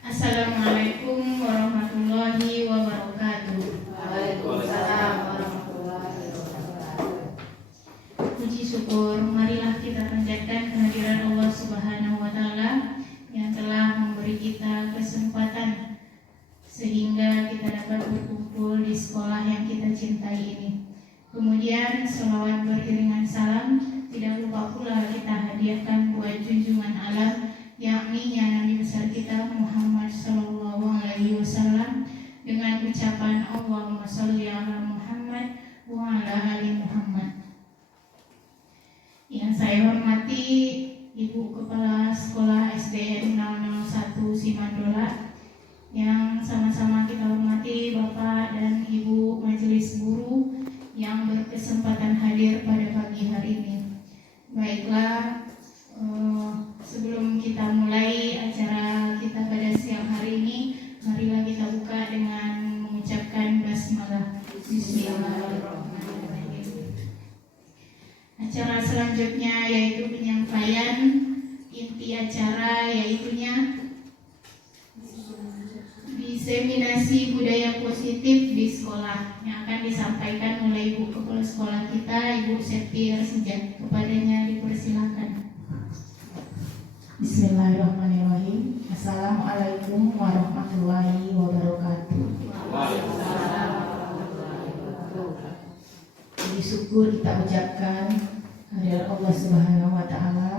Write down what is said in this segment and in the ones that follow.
Assalamualaikum warahmatullahi wabarakatuh. Waalaikumsalam warahmatullahi wabarakatuh. Puji syukur, marilah kita panjatkan kehadiran Allah Subhanahu wa Ta'ala yang telah memberi kita kesempatan sehingga kita dapat berkumpul di sekolah yang kita cintai ini. Kemudian selawat beriringan salam tidak lupa pula kita hadiahkan buat junjungan alam, yakni Nabi besar kita Muhammad Sallallahu Alaihi Wasallam dengan ucapan Allahumma sholli ala Muhammad wa ala ali Muhammad. Yang saya hormati Ibu Kepala Sekolah SDN 001 Simandola, yang sama-sama kita hormati Bapak dan Ibu Majelis Guru yang berkesempatan hadir pada pagi hari ini. Baiklah, sebelum kita mulai acara kita pada siang hari ini, marilah kita buka dengan mengucapkan basmalah. Bismillahirrahmanirrahim. Acara selanjutnya yaitu penyampaian inti acara, yaitunya diseminasi budaya positif di sekolah, yang akan disampaikan oleh Ibu Kepala Sekolah kita, Ibu Septi Ersejat. Kepadanya dipersilakan. Bismillahirrahmanirrahim. Assalamualaikum warahmatullahi wabarakatuh. Waalaikumsalam warahmatullahi wabarakatuh. Puji syukur kita ucapkan kehadirat Allah Subhanahu wa Ta'ala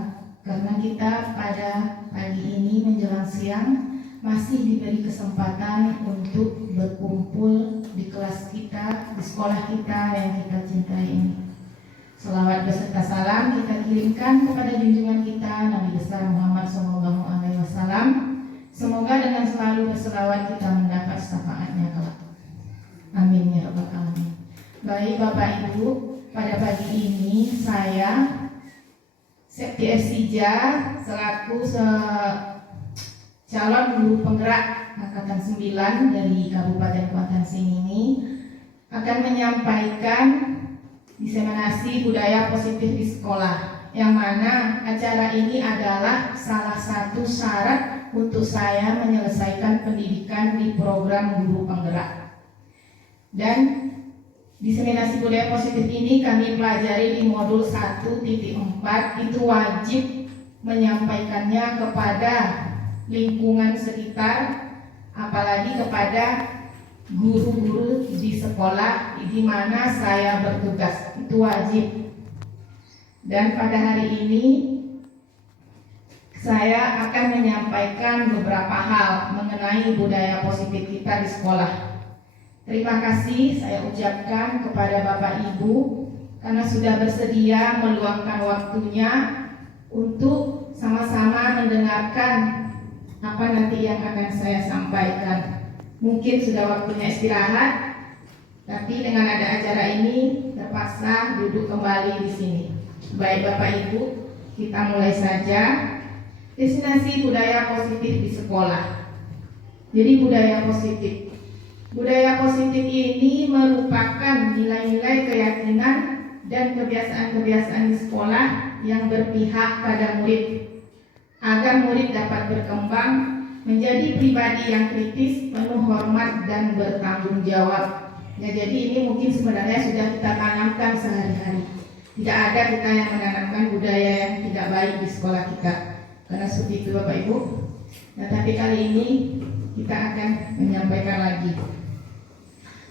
karena kita pada pagi ini menjelang siang masih diberi kesempatan untuk berkumpul di kelas kita, di sekolah kita yang kita cintai ini. Selawat beserta salam kita kirimkan kepada junjungan kita Nabi besar Muhammad SAW. Semoga dengan selalu berselawat kita mendapat syafaatnya kelak. Amin ya rabbal alamin. Baik Bapak Ibu, pada pagi ini saya Septi Ersija selaku calon guru penggerak angkatan 9 dari Kabupaten Kuantan ini akan menyampaikan diseminasi budaya positif di sekolah, yang mana acara ini adalah salah satu syarat untuk saya menyelesaikan pendidikan di program guru penggerak. Dan diseminasi budaya positif ini kami pelajari di modul 1.4, itu wajib menyampaikannya kepada lingkungan sekitar, apalagi kepada guru-guru di sekolah di mana saya bertugas, itu wajib. Dan pada hari ini saya akan menyampaikan beberapa hal mengenai budaya positif kita di sekolah. Terima kasih saya ucapkan kepada Bapak Ibu karena sudah bersedia meluangkan waktunya untuk sama-sama mendengarkan apa nanti yang akan saya sampaikan. Mungkin sudah waktunya istirahat, tapi dengan ada acara ini terpaksa duduk kembali di sini. Baik Bapak Ibu, kita mulai saja. Destinasi budaya positif di sekolah. Jadi budaya positif. Budaya positif ini merupakan nilai-nilai keyakinan dan kebiasaan-kebiasaan di sekolah yang berpihak pada murid, agar murid dapat berkembang menjadi pribadi yang kritis, penuh hormat dan bertanggung jawab. Ya, jadi ini mungkin sebenarnya sudah kita tanamkan sehari-hari. Tidak ada kita yang menanamkan budaya yang tidak baik di sekolah kita. Karena seperti itu Bapak Ibu. Nah, tapi kali ini kita akan menyampaikan lagi.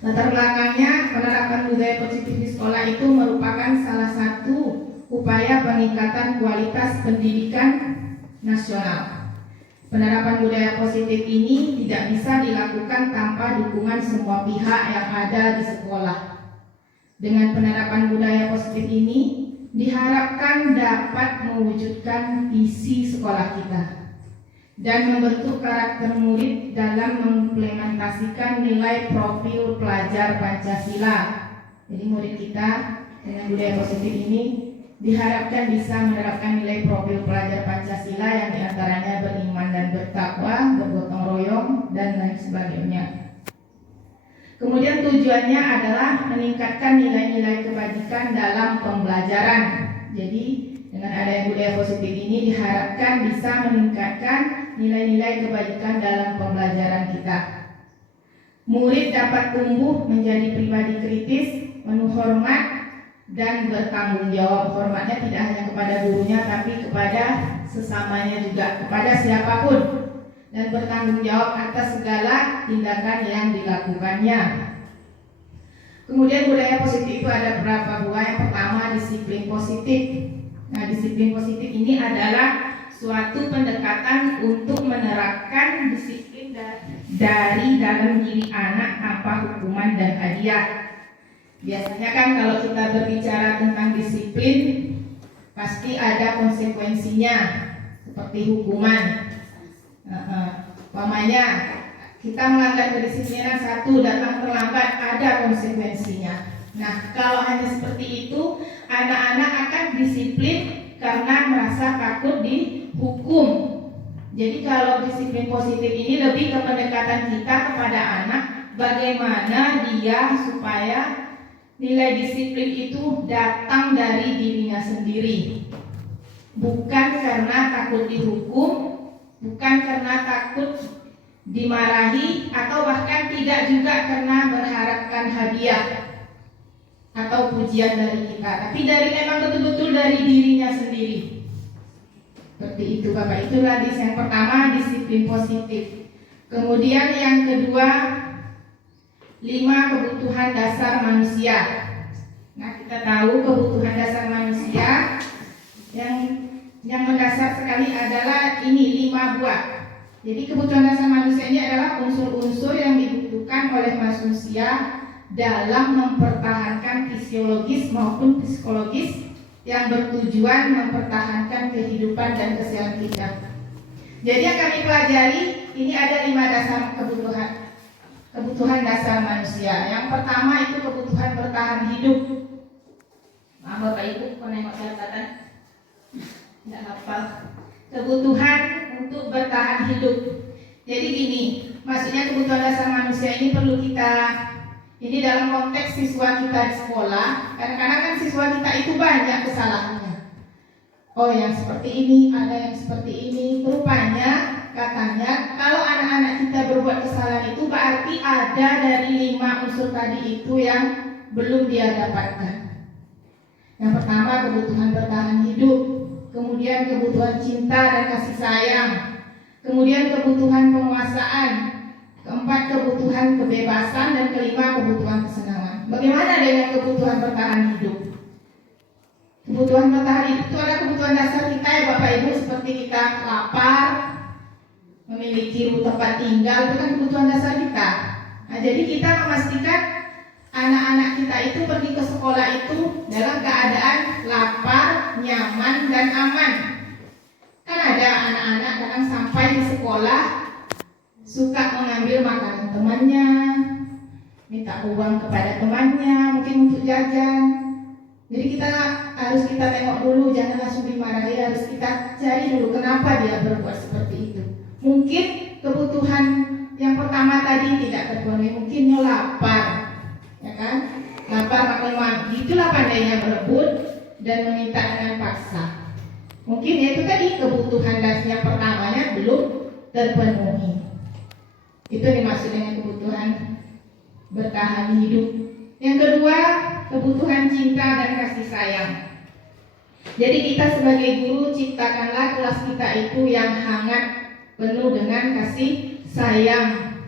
Latar belakangnya, penerapan budaya positif di sekolah itu merupakan salah satu upaya peningkatan kualitas pendidikan nasional. Penerapan budaya positif ini tidak bisa dilakukan tanpa dukungan semua pihak yang ada di sekolah. Dengan penerapan budaya positif ini diharapkan dapat mewujudkan visi sekolah kita dan membentuk karakter murid dalam mengimplementasikan nilai profil pelajar Pancasila. Jadi murid kita dengan budaya positif ini diharapkan bisa menerapkan nilai profil pelajar Pancasila yang diantaranya beriman dan bertakwa, bergotong royong, dan lain sebagainya. Kemudian tujuannya adalah meningkatkan nilai-nilai kebajikan dalam pembelajaran. Jadi Dengan adanya budaya positif ini diharapkan bisa meningkatkan nilai-nilai kebajikan dalam pembelajaran kita. Murid dapat tumbuh menjadi pribadi kritis, penuh hormat, dan bertanggung jawab. Hormatnya tidak hanya kepada gurunya, tapi kepada sesamanya juga, kepada siapapun, dan bertanggung jawab atas segala tindakan yang dilakukannya. Kemudian budaya positif itu ada beberapa buah. Yang pertama, disiplin positif. Nah, disiplin positif ini adalah suatu pendekatan untuk menerapkan disiplin dari dalam diri anak tanpa hukuman dan hadiah. Biasanya kan kalau kita berbicara tentang disiplin, pasti ada konsekuensinya, seperti hukuman. Umpamanya kita melanggar kedisiplinan satu, datang terlambat, ada konsekuensinya. Nah, kalau hanya seperti itu, anak-anak akan disiplin karena merasa takut dihukum. Jadi kalau disiplin positif ini lebih ke pendekatan kita kepada anak, bagaimana dia supaya nilai disiplin itu datang dari dirinya sendiri, bukan karena takut dihukum, bukan karena takut dimarahi, atau bahkan tidak juga karena berharapkan hadiah atau pujian dari kita, tapi dari memang betul-betul dari dirinya sendiri. Seperti itu Bapak. Itulah yang pertama, disiplin positif. Kemudian yang kedua, 5 kebutuhan dasar manusia. Nah, kita tahu kebutuhan dasar manusia yang mendasar sekali adalah ini 5 buah. Jadi kebutuhan dasar manusia ini adalah unsur-unsur yang dibutuhkan oleh manusia dalam mempertahankan fisiologis maupun psikologis yang bertujuan mempertahankan kehidupan dan kesehatan kita. Jadi yang kami pelajari ini ada 5 dasar kebutuhan dasar manusia. Yang pertama itu kebutuhan bertahan hidup. Maaf Bapak Ibu, penengok catatan tidak hafal. Kebutuhan untuk bertahan hidup. Jadi gini, maksudnya kebutuhan dasar manusia ini perlu kita, ini dalam konteks siswa kita di sekolah. Kadang-kadang kan siswa kita itu banyak kesalahannya. Oh, yang seperti ini, ada yang seperti ini. Rupanya katanya kalau anak-anak kita berbuat kesalahan itu berarti ada dari 5 unsur tadi itu yang belum dia dapatkan. Yang pertama kebutuhan bertahan hidup, kemudian kebutuhan cinta dan kasih sayang, kemudian kebutuhan penguasaan, keempat kebutuhan kebebasan, dan kelima kebutuhan kesenangan. Bagaimana dengan kebutuhan bertahan hidup? Kebutuhan bertahan hidup itu adalah kebutuhan dasar kita ya Bapak Ibu, seperti kita lapar, memiliki tempat tinggal, itu kan kebutuhan dasar kita. Nah, jadi kita memastikan anak-anak kita itu pergi ke sekolah itu dalam keadaan lapar, nyaman, dan aman. Kan ada anak-anak kadang sampai di sekolah suka mengambil makanan temannya, minta uang kepada temannya, mungkin untuk jajan. Jadi harus kita tengok dulu, jangan langsung dimarahi, harus kita cari dulu kenapa dia berbuat seperti itu. Mungkin kebutuhan yang pertama tadi tidak terpenuhi, mungkin dia lapar, ya kan? Lapar makan, itulah pandainya berebut dan meminta dengan paksa. Mungkin itu tadi kebutuhan dasar yang pertamanya belum terpenuhi. Itu dimaksud dengan kebutuhan bertahan hidup. Yang kedua, kebutuhan cinta dan kasih sayang. Jadi kita sebagai guru ciptakanlah kelas kita itu yang hangat, penuh dengan kasih sayang.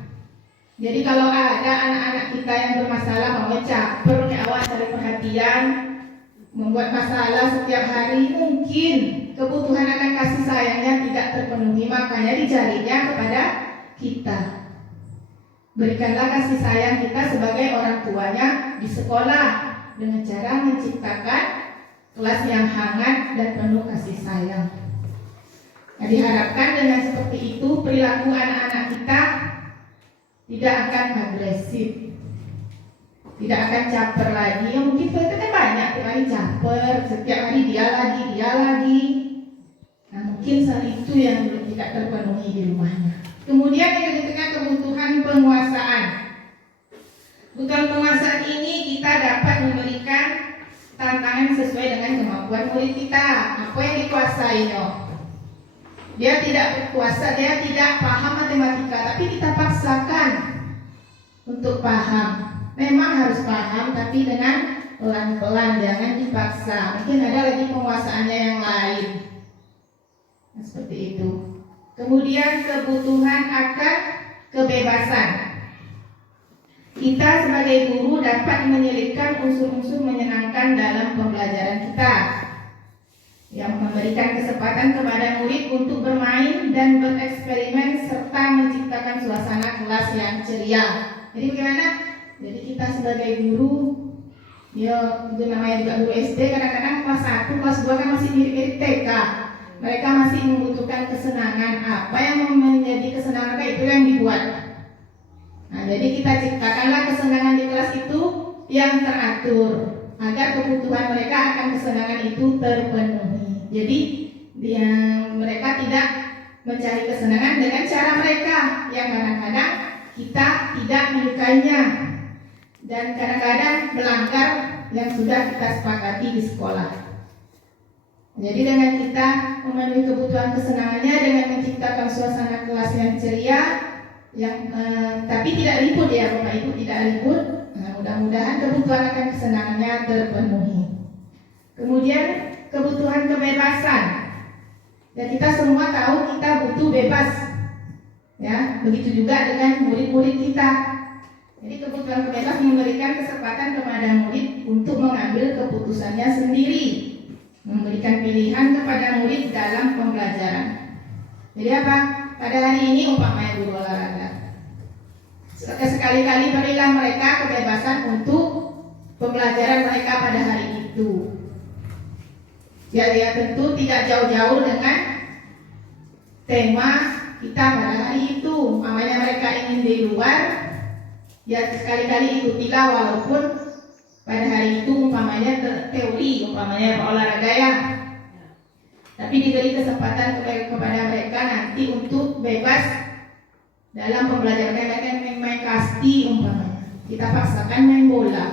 Jadi kalau ada anak-anak kita yang bermasalah, mau caper, awak cari perhatian, membuat masalah setiap hari, mungkin kebutuhan akan kasih sayangnya tidak terpenuhi, makanya dicarinya kepada kita. Berikanlah kasih sayang kita sebagai orang tuanya di sekolah dengan cara menciptakan kelas yang hangat dan penuh kasih sayang. Nah, diharapkan dengan seperti itu perilaku anak-anak kita tidak akan agresif, tidak akan caper lagi. Yang mungkin kita kan banyak kali caper, setiap hari dia lagi. Nah, mungkin hal itu yang tidak terpenuhi di rumahnya. Kemudian yang ketiga, kebutuhan penguasaan. Kebutuhan penguasaan ini kita dapat memberikan tantangan kesenangan sesuai dengan kemampuan murid kita. Apa yang dikuasainya? Dia tidak berkuasa, dia tidak paham matematika, tapi kita paksakan untuk paham. Memang harus paham, tapi dengan pelan-pelan, jangan dipaksa. Mungkin ada lagi penguasaannya yang lain. Nah, seperti itu. Kemudian kebutuhan akan kebebasan. Kita sebagai guru dapat menyelipkan unsur-unsur menyenangkan dalam pembelajaran kita, yang memberikan kesempatan kepada murid untuk bermain dan bereksperimen serta menciptakan suasana kelas yang ceria. Jadi bagaimana? Jadi kita sebagai guru, ya itu namanya juga guru SD, kadang-kadang kelas 1, kelas 2 kan masih mirip-mirip TK. Mereka masih membutuhkan kesenangan. Apa yang menjadi kesenangan mereka itu yang dibuat. Nah, jadi kita ciptakanlah kesenangan di kelas itu yang teratur agar kebutuhan mereka akan kesenangan itu terpenuhi. Jadi mereka tidak mencari kesenangan dengan cara mereka yang kadang-kadang kita tidak menyukainya dan kadang-kadang melanggar yang sudah kita sepakati di sekolah. Jadi dengan kita memenuhi kebutuhan kesenangannya dengan menciptakan suasana kelas yang ceria, tapi tidak ribut ya Bapak Ibu, tidak ribut. Nah, mudah-mudahan kebutuhan akan kesenangannya terpenuhi. Kemudian kebutuhan kebebasan. Dan kita semua tahu kita butuh bebas. Ya, begitu juga dengan murid-murid kita. Jadi kebutuhan kebebasan memberikan kesempatan kepada murid untuk mengambil keputusannya sendiri, memberikan pilihan kepada murid dalam pembelajaran. Jadi apa? Pada hari ini umpamanya guru olahraga, sekali-kali berilah mereka kebebasan untuk pembelajaran mereka pada hari itu. Ya tentu tidak jauh-jauh dengan tema kita pada hari itu. Umpamanya mereka ingin di luar, ya sekali-kali ikutilah walaupun pada hari itu umpamanya teori, umpamanya olahraga ya. Tapi diberi kesempatan kepada mereka nanti untuk bebas dalam pembelajaran. Mereka main kasti umpamanya, kita paksakan main bola,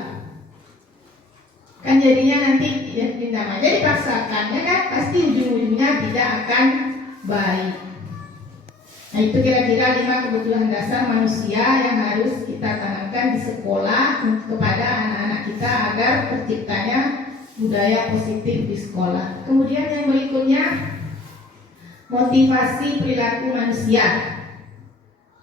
kan jadinya nanti ya namanya dipaksakan ya kan, pasti ujung-ujungnya tidak akan baik. Nah, itu kira-kira 5 kebutuhan dasar manusia yang harus kita tanamkan di sekolah kepada anak-anak kita agar terciptanya budaya positif di sekolah. Kemudian yang berikutnya, motivasi perilaku manusia.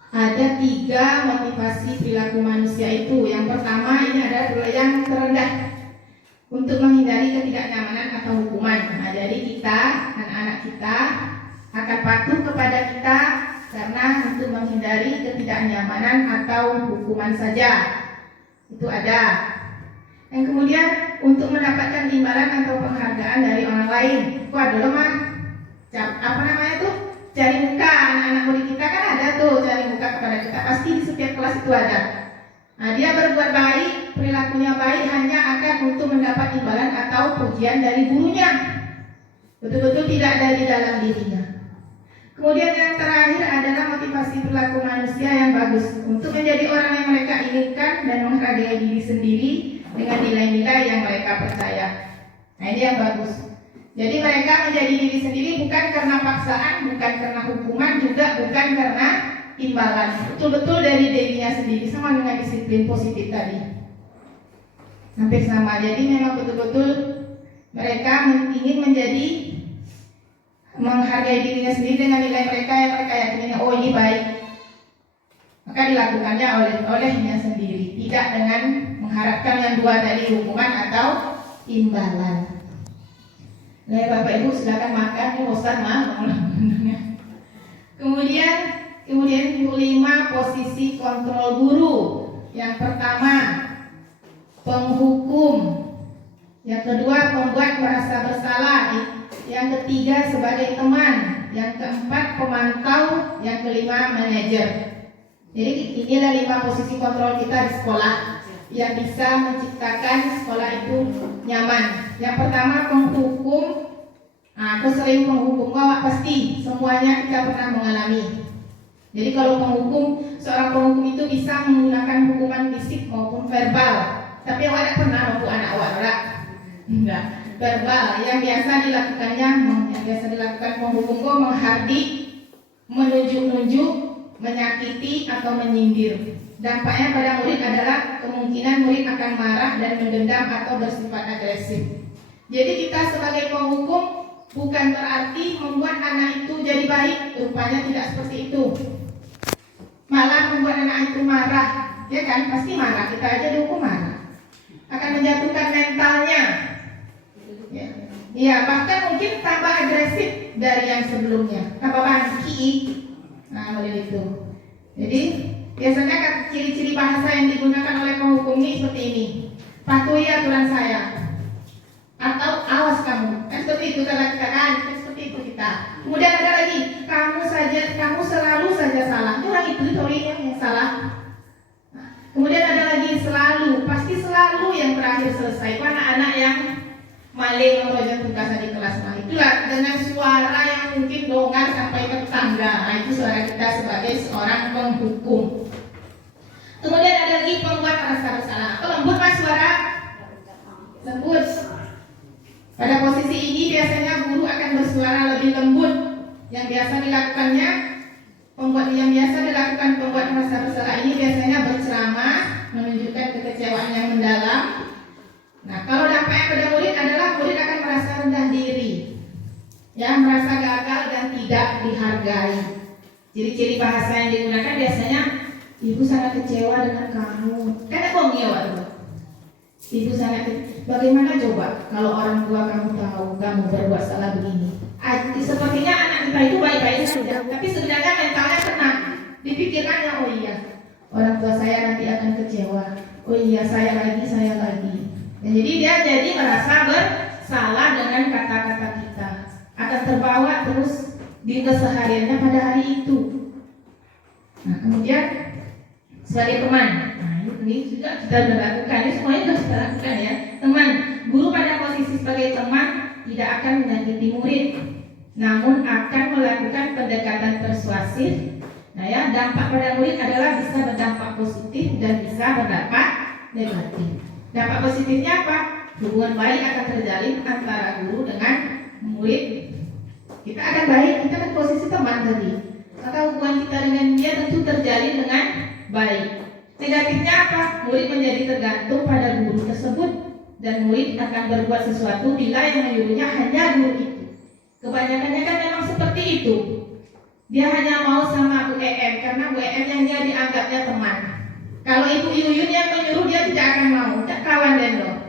Ada 3 motivasi perilaku manusia itu. Yang pertama ini adalah yang terendah, untuk menghindari ketidaknyamanan atau hukuman. Nah, jadi kita, anak-anak kita akan patuh kepada kita karena untuk menghindari ketidaknyamanan atau hukuman saja. Itu ada. Yang kemudian untuk mendapatkan imbalan atau penghargaan dari orang lain. Waduh mah, apa namanya tuh? Cari muka. Anak-anak murid kita kan ada tuh cari muka kepada kita. Pasti di setiap kelas itu ada. Nah, dia berbuat baik, perilakunya baik hanya akan untuk mendapat imbalan atau pujian dari gurunya. Betul-betul tidak dari dalam dirinya. Kemudian yang terakhir adalah motivasi perilaku manusia yang bagus, untuk menjadi orang yang mereka inginkan dan menghargai diri sendiri dengan nilai-nilai yang mereka percaya. Nah, ini yang bagus. Jadi mereka menjadi diri sendiri bukan karena paksaan, bukan karena hukuman, juga bukan karena imbalan. Betul-betul dari dirinya sendiri, sama dengan disiplin positif tadi. Hampir sama. Jadi memang betul-betul mereka ingin menjadi menghargai dirinya sendiri dengan nilai mereka yang mereka yakini, oh ini baik, maka dilakukannya olehnya sendiri, tidak dengan mengharapkan yang dua tadi, hukuman atau imbalan. Nah, Bapak Ibu silakan makan, bosan mah. Kemudian 5 posisi kontrol guru. Yang pertama, penghukum. Yang kedua, pembuat merasa bersalah. Yang ketiga, sebagai teman. Yang keempat, pemantau. Yang kelima, manajer. Jadi inilah 5 posisi kontrol kita di sekolah yang bisa menciptakan sekolah itu nyaman. Yang pertama, penghukum. Nah, aku sering menghukum kau, pasti semuanya kita pernah mengalami. Jadi kalau seorang penghukum itu bisa menggunakan hukuman fisik maupun verbal. Tapi awak tidak pernah waktu anak awak, Enggak. Verbal yang biasa dilakukan penghukum menghardik, menunjuk-nunjuk, menyakiti atau menyindir. Dampaknya pada murid adalah kemungkinan murid akan marah dan mendendam atau bersifat agresif. Jadi kita sebagai penghukum bukan berarti membuat anak itu jadi baik, rupanya tidak seperti itu. Malah membuat anak itu marah, ya kan? Pasti marah, kita aja dihukum marah. Akan menjatuhkan mentalnya. Ya, bahkan mungkin tambah agresif dari yang sebelumnya, tambah bangki. Nah, model itu. Jadi biasanya kan ciri-ciri bahasa yang digunakan oleh penghukum ini seperti ini. Patuhi aturan saya. Atau awas kamu. Kan seperti itu cara kita kan seperti itu kita. Kemudian ada lagi, kamu selalu saja salah. Itu orang itu yang salah. Nah, kemudian ada lagi selalu, pasti selalu yang terakhir selesai. Itu anak-anak yang maling merojok tugasan di kelas. Nah, itulah dengan suara yang mungkin dongeng sampai ke tetangga. Nah, itu suara kita sebagai seorang penghukum. Kemudian ada lagi pembuat rasa bersalah. Atau lembut mas suara? Lembut. Pada posisi ini biasanya guru akan bersuara lebih lembut. Yang biasa dilakukan pembuat rasa bersalah ini biasanya berceramah, menunjukkan kekecewaan yang mendalam. Nah, kalau dampaknya pada murid adalah murid akan merasa rendah diri, ya, merasa gagal dan tidak dihargai. Ciri-ciri bahasa yang digunakan biasanya, ibu sangat kecewa dengan kamu. Kan aku waktu. Ibu sangat, bagaimana coba kalau orang tua kamu tahu kamu berbuat salah begini? Sepertinya anak kita itu baik-baik saja, tapi sebenarnya mentalnya kena. Dipikirkannya, oh iya, orang tua saya nanti akan kecewa. Oh iya, saya lagi. Dan jadi dia jadi merasa bersalah dengan kata-kata kita. Akan terbawa terus di kesehariannya pada hari itu. Nah, kemudian sebagai teman, ini juga kita sudah lakukan, ini semuanya sudah kita lakukan ya. Teman, guru pada posisi sebagai teman tidak akan menyakiti murid, namun akan melakukan pendekatan persuasif. Nah ya, dampak pada murid adalah bisa berdampak positif dan bisa berdampak negatif. Dampak positifnya apa? Hubungan baik akan terjalin antara guru dengan murid. Kita akan baik, kita kan posisi teman tadi. Maka hubungan kita dengan dia tentu terjalin dengan baik. Negatifnya apa? Murid menjadi tergantung pada guru tersebut dan murid akan berbuat sesuatu bila yang menyuruhnya hanya guru itu. Kebanyakannya kan memang seperti itu. Dia hanya mau sama Bu EM karena Bu EM yang dia dianggapnya teman. Kalau Ibu Yuyun yang menyuruh dia tidak akan mau, tidak kawan dendong.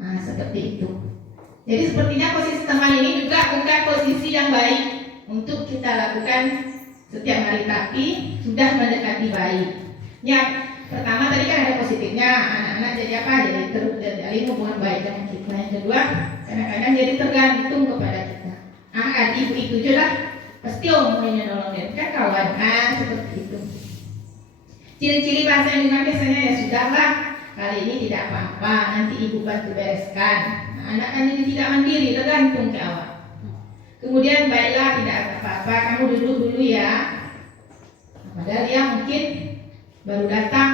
Nah, seperti itu. Jadi sepertinya posisi teman ini juga bukan posisi yang baik untuk kita lakukan setiap hari, tapi sudah mendekati baik. Ya, pertama tadi kan ada positifnya, anak-anak jadi apa? Jadi terjalin hubungan baik dengan kita. Yang kedua, kadang-kadang jadi tergantung kepada kita. Ibu itu je lah, pasti omongnya nolong dia, kan kawan. Seperti itu. Ciri-ciri bahasa yang digunakan biasanya ya sudahlah, kali ini tidak apa-apa, nanti ibu bantu bereskan. Nah, anak kan ini tidak mandiri, tergantung ke awal. Kemudian baiklah, tidak apa-apa, kamu duduk dulu ya. Padahal dia mungkin baru datang,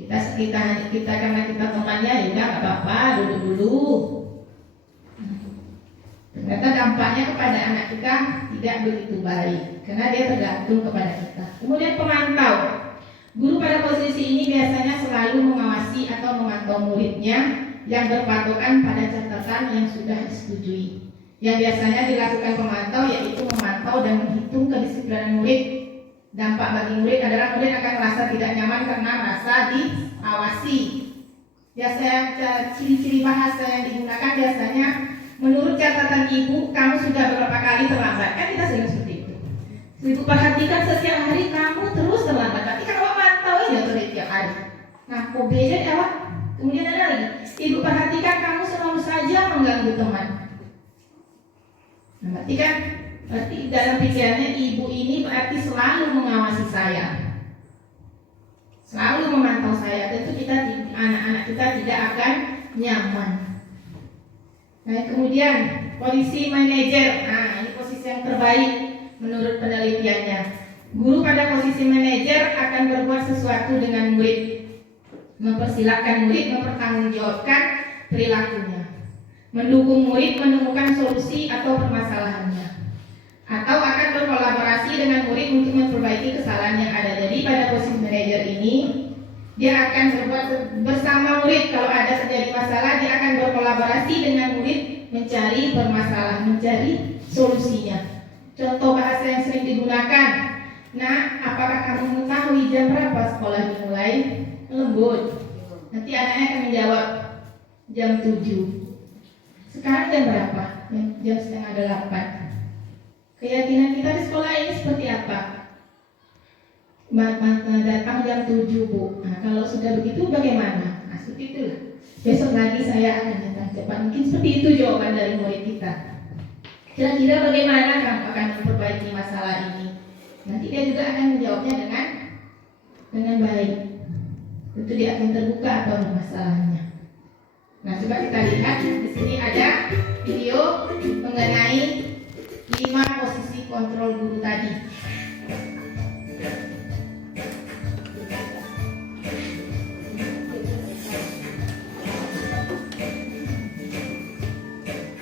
kita karena kita temannya, ya udah nggak apa-apa, duduk dulu. Ternyata dampaknya kepada anak kita tidak begitu baik, karena dia tergantung kepada kita. Kemudian pemantau, guru pada posisi ini biasanya selalu mengawasi atau memantau muridnya yang berpatokan pada catatan yang sudah disetujui. Yang biasanya dilakukan pemantau yaitu memantau dan menghitung kedisiplinan murid. Dampak bagi murid adalah murid akan merasa tidak nyaman karena merasa diawasi. Biasanya ciri-ciri bahasa yang digunakan biasanya, menurut catatan ibu, kamu sudah berapa kali terlambat. Kan kita sering seperti itu. Ibu perhatikan setiap hari kamu terus terlambat. Tapi kan awak mantau aja setiap hari. Nah, kok beda awak? Kemudian ada lagi, ibu perhatikan kamu selalu saja mengganggu teman. Nah, berarti dalam pikirannya ibu ini berarti selalu mengawasi saya, selalu memantau saya. Tentu anak-anak kita tidak akan nyaman. Nah, kemudian posisi manajer. Nah, ini posisi yang terbaik menurut penelitiannya. Guru pada posisi manajer akan berbuat sesuatu dengan murid, mempersilahkan murid mempertanggungjawabkan perilakunya, mendukung murid menemukan solusi atau permasalahannya, atau akan berkolaborasi dengan murid untuk memperbaiki kesalahan yang ada. Jadi pada posisi manajer ini, dia akan berbuat bersama murid. Kalau ada terjadi masalah, dia akan berkolaborasi dengan murid mencari permasalahan, mencari solusinya. Contoh bahasa yang sering digunakan, nah, apakah kamu mengetahui jam berapa sekolah dimulai? Lembut. Nanti anaknya akan menjawab jam 7. Sekarang jam berapa? Jam setengah 8. Keyakinan kita di sekolah ini seperti apa? Datang jam 7, Bu. Nah, kalau sudah begitu bagaimana? Nah, seperti itulah. Besok lagi saya akan datang cepat. Mungkin seperti itu jawaban dari murid kita. Kira-kira bagaimana kamu akan memperbaiki masalah ini? Nanti dia juga akan menjawabnya dengan baik. Tentu dia akan terbuka apa masalahnya. Nah, coba kita lihat di sini ada video mengenai 5 posisi kontrol guru tadi.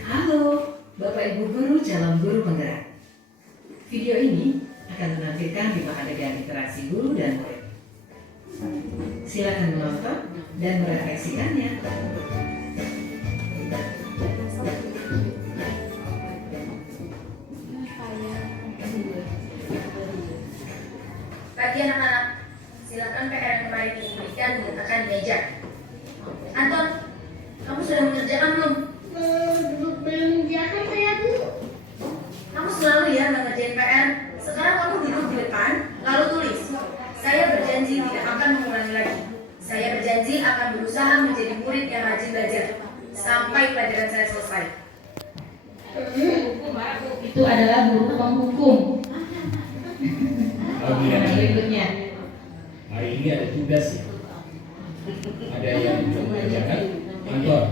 Halo, Bapak Ibu Guru calon guru penggerak. Video ini akan menampilkan 5 adegan interaksi guru dan murid. Silakan menonton dan merefleksikannya. Bagi anak-anak, silakan PR yang kemarin diberikan diletakkan di meja. Anton, kamu sudah mengerjakan belum? Belum mengerjakan saya, Bu. Kamu selalu ya nggak ngerjain PR. Sekarang kamu duduk di depan, lalu tulis. Saya berjanji tidak akan mengulangi lagi. Saya berjanji akan berusaha menjadi murid yang rajin belajar sampai pelajaran saya selesai. Itu adalah guru penghukum. Berikutnya. Hari ini ada tugas ya. Ada yang belum mengerjakan. Anton,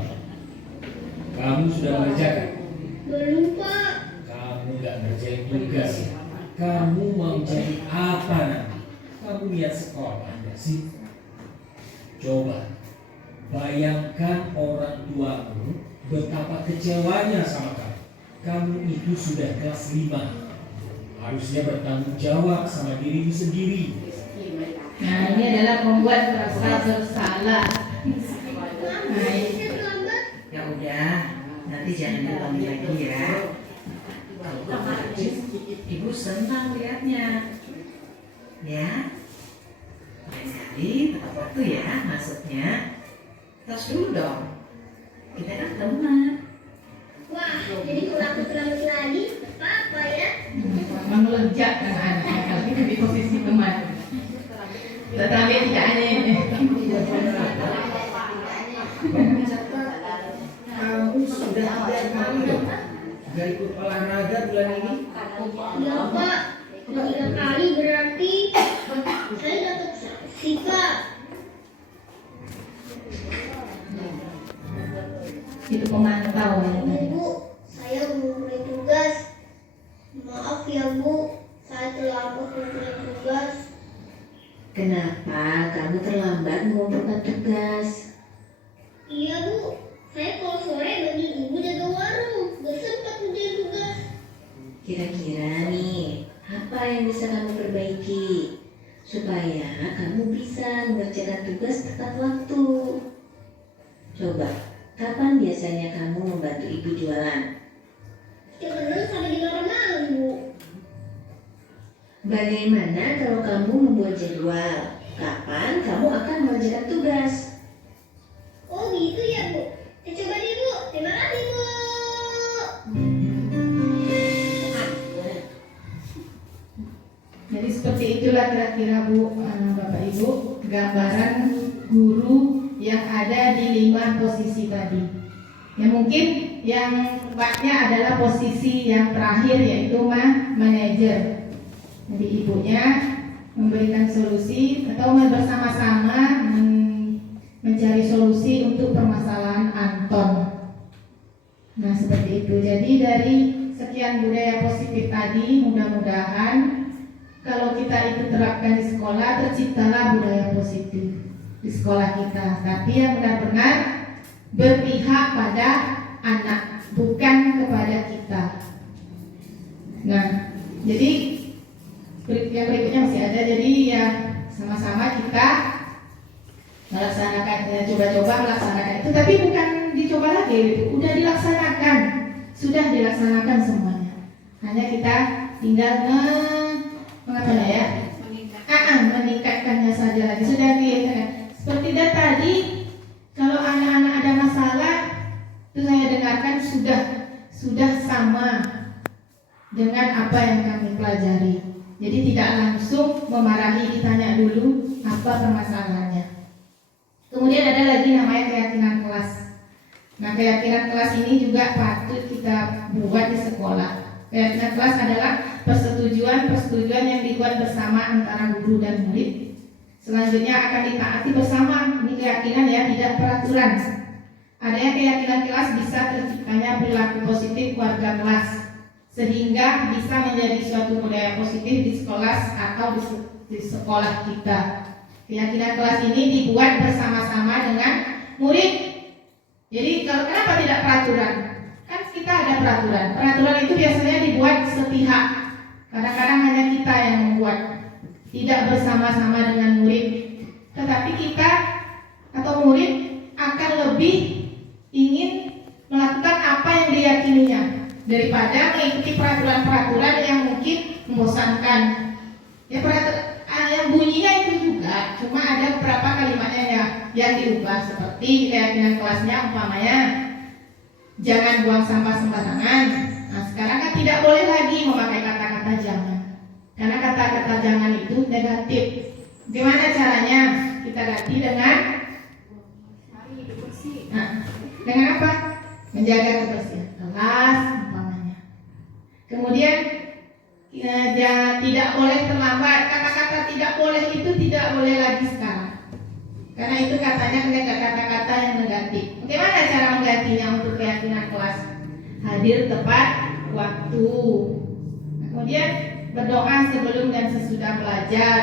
kamu sudah mengerjakan? Belum, Pak. Kamu nggak ngerjain tugas ya. Kamu mau jadi apa nanti? Kamu lihat sekolah nggak sih? Coba bayangkan orang tuamu betapa kecewanya sama kamu. Kamu itu sudah kelas 5. Harusnya bertanggung jawab sama dirimu sendiri. Nah, ini adalah membuat merasa bersalah. Nah, ini. Ya udah, nanti jangan diulangi lagi ya. Kalau kamu rajin, Ibu senang lihatnya. Ya, lain kali tepat waktu ya masuknya. Tos dulu dong. Kita kan teman. Wah, jadi kalau aku terlambat lagi, apa ya? Mengelejak anak-anak kalau itu di posisi teman. Tetapi tidak hanya ini. Kamu sudah 3 kali dong gak ikut olahraga bulan ini? Ya, Pak. 3 kali berarti saya dapat sanksi, Pak. Itu pemantau yang tadi. Bu, saya belum mulai tugas. Maaf ya, Bu. Saya terlambat memulai tugas. Kenapa kamu terlambat mengumpulkan tugas? Iya, Bu. Saya kalau sore bagi ibu jaga warung. Gak sempat ngerjain tugas. Kira-kira nih, apa yang bisa kamu perbaiki supaya kamu bisa mengerjakan tugas tepat waktu? Coba, kapan biasanya kamu membantu ibu jualan? Kadang sampai di malam-malam, Bu. Bagaimana kalau kamu membuat jadwal? Kapan kamu akan mengerjakan tugas? Oh gitu ya, Bu. Saya coba deh, Bu. Terima kasih, Bu. Jadi seperti itulah kira-kira Bu, Bapak Ibu, gambaran guru yang ada di 5 posisi tadi. Ya mungkin yang tepatnya adalah posisi yang terakhir yaitu manajer. Jadi ibunya memberikan solusi atau bersama-sama mencari solusi untuk permasalahan Anton. Nah seperti itu. Jadi dari sekian budaya positif tadi, mudah-mudahan kalau kita itu terapkan di sekolah, terciptalah budaya positif di sekolah kita. Tapi yang benar-benar berpihak pada anak, bukan kepada kita. Nah, jadi yang berikutnya masih ada. Jadi ya sama-sama kita melaksanakan, ya, coba-coba melaksanakan itu, tapi bukan dicoba lagi gitu, udah dilaksanakan, sudah dilaksanakan semuanya. Hanya kita tinggal mengapa ya? Meningkatkannya saja. Sudah dilaksanakan. Seperti tadi, kalau anak-anak ada masalah, itu saya dengarkan sudah sama dengan apa yang kami pelajari. Jadi tidak langsung memarahi, ditanya dulu apa permasalahannya. Kemudian ada lagi namanya keyakinan kelas. Nah, keyakinan kelas ini juga patut kita buat di sekolah. Keyakinan kelas adalah persetujuan yang dibuat bersama antara guru dan murid. Selanjutnya akan ditaati bersama. Ini keyakinan ya, tidak peraturan. Adanya keyakinan kelas bisa terciptanya perilaku positif warga kelas, sehingga bisa menjadi suatu budaya positif di sekolah atau di sekolah kita. Keyakinan kelas ini dibuat bersama-sama dengan murid. Jadi kenapa tidak peraturan? Kan kita ada peraturan. Peraturan itu biasanya dibuat sepihak. Kadang-kadang hanya kita yang membuat, tidak bersama-sama dengan murid. Tetapi kita atau murid akan lebih ingin melakukan apa yang diyakininya daripada mengikuti peraturan-peraturan yang mungkin membosankan. Ya, peraturan yang bunyinya itu juga, cuma ada beberapa kalimatnya yang diubah, seperti keyakinan kelasnya umpamanya jangan buang sampah sembarangan. Nah, sekarang kan tidak boleh lagi memakai kata-kata jangan, karena kata-kata jangan itu negatif. Gimana caranya? Kita ganti dengan dengan apa? Menjaga kebersihan kelas umpamanya. Kemudian tidak boleh terlambat. Kata-kata tidak boleh itu tidak boleh lagi sekarang, karena itu katanya kata-kata yang negatif. Bagaimana cara menggantinya untuk keyakinan kelas? Hadir tepat waktu. Kemudian berdoa sebelum dan sesudah belajar.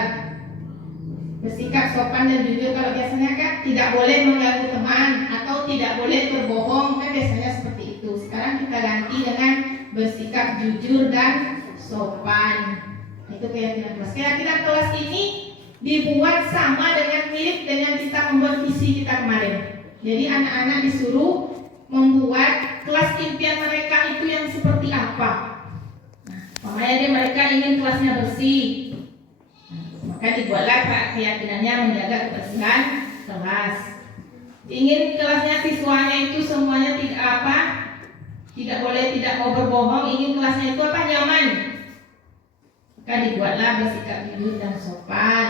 Bersikap sopan dan jujur. Kalau biasanya kan tidak boleh mengganggu teman atau tidak boleh berbohong, kan biasanya seperti itu. Sekarang kita ganti dengan bersikap jujur dan sopan. Itu keyakinan kelas. Keyakinan kelas ini dibuat sama dengan mirip dengan kita membuat visi kita kemarin. Jadi anak-anak disuruh membuat kelas impian mereka itu yang seperti apa. Nah, makanya mereka ingin kelasnya bersih. Maka dibuatlah keyakinannya menjaga kebersihan kelas. Ingin kelasnya siswanya itu semuanya tidak boleh, tidak mau berbohong. Ingin kelasnya itu nyaman. Maka dibuatlah bersikap jujur dan sopan.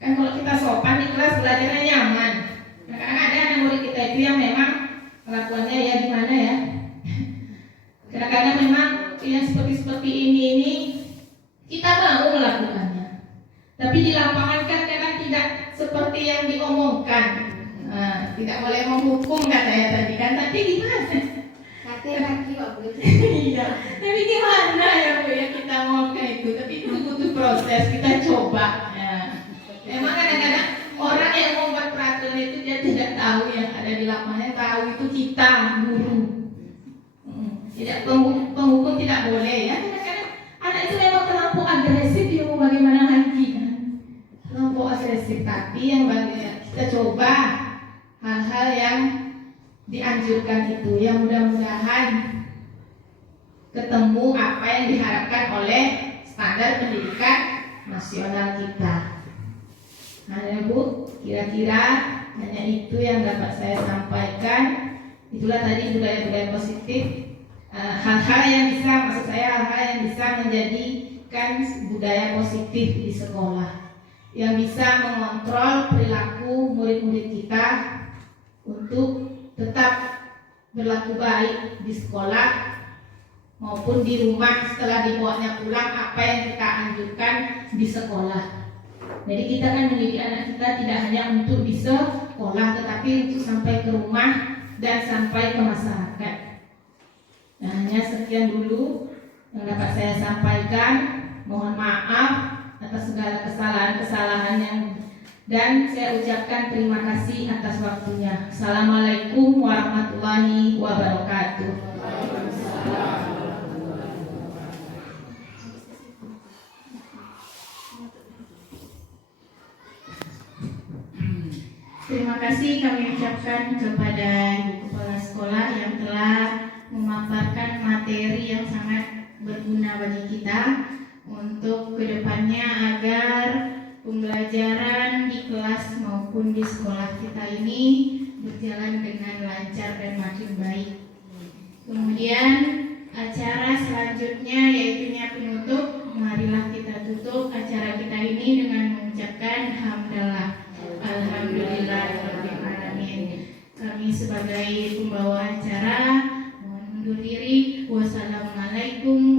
Kan kalau kita sopan di kelas belajarnya nyaman. Kadang-kadang ada anak murid kita itu yang memang kelakuannya ya gimana ya. Kadang-kadang memang yang seperti ini kita mau melakukannya. Tapi di lapangan kan kadang tidak seperti yang diomongkan. Nah, tidak boleh menghukum katanya tadi kan. Tapi gimana? Iya. Tapi gimana ya Bu ya kita ngomongkan itu. Tapi itu butuh proses. Kita coba. Ya. Memang kadang-kadang orang yang membuat peraturan itu dia tidak tahu yang ada di lapangan. Tahu itu kita guru. Tidak penghukum tidak boleh ya. Kadang-kadang anak itu memang terlampau agresif. Dia mau bagaimana lagi kan? Terlampau agresif. Tapi yang kita coba hal-hal yang dianjurkan itu, yang mudah-mudahan ketemu apa yang diharapkan oleh standar pendidikan nasional kita. Nah ya Bu, kira-kira hanya itu yang dapat saya sampaikan. Itulah tadi budaya-budaya positif, hal-hal yang bisa, maksud saya hal-hal yang bisa menjadikan budaya positif di sekolah, yang bisa mengontrol perilaku murid-murid kita untuk tetap berlaku baik di sekolah maupun di rumah setelah dibawanya pulang, apa yang kita anjurkan di sekolah. Jadi kita kan mendidik anak kita tidak hanya untuk di sekolah, tetapi untuk sampai ke rumah dan sampai ke masyarakat. Nah, hanya sekian dulu yang dapat saya sampaikan. Mohon maaf atas segala kesalahan-kesalahan yang Dan saya ucapkan terima kasih atas waktunya. Assalamualaikum warahmatullahi wabarakatuh. Terima kasih kami ucapkan kepada Ibu Kepala Sekolah yang telah memaparkan materi yang sangat berguna bagi kita untuk kedepannya agar pembelajaran di kelas maupun di sekolah kita ini berjalan dengan lancar dan makin baik. Kemudian acara selanjutnya yaitunya penutup. Marilah kita tutup acara kita ini dengan mengucapkan hamdalah. Alhamdulillahirrahmanirrahim. Kami sebagai pembawa acara mohon undur diri. Wassalamualaikum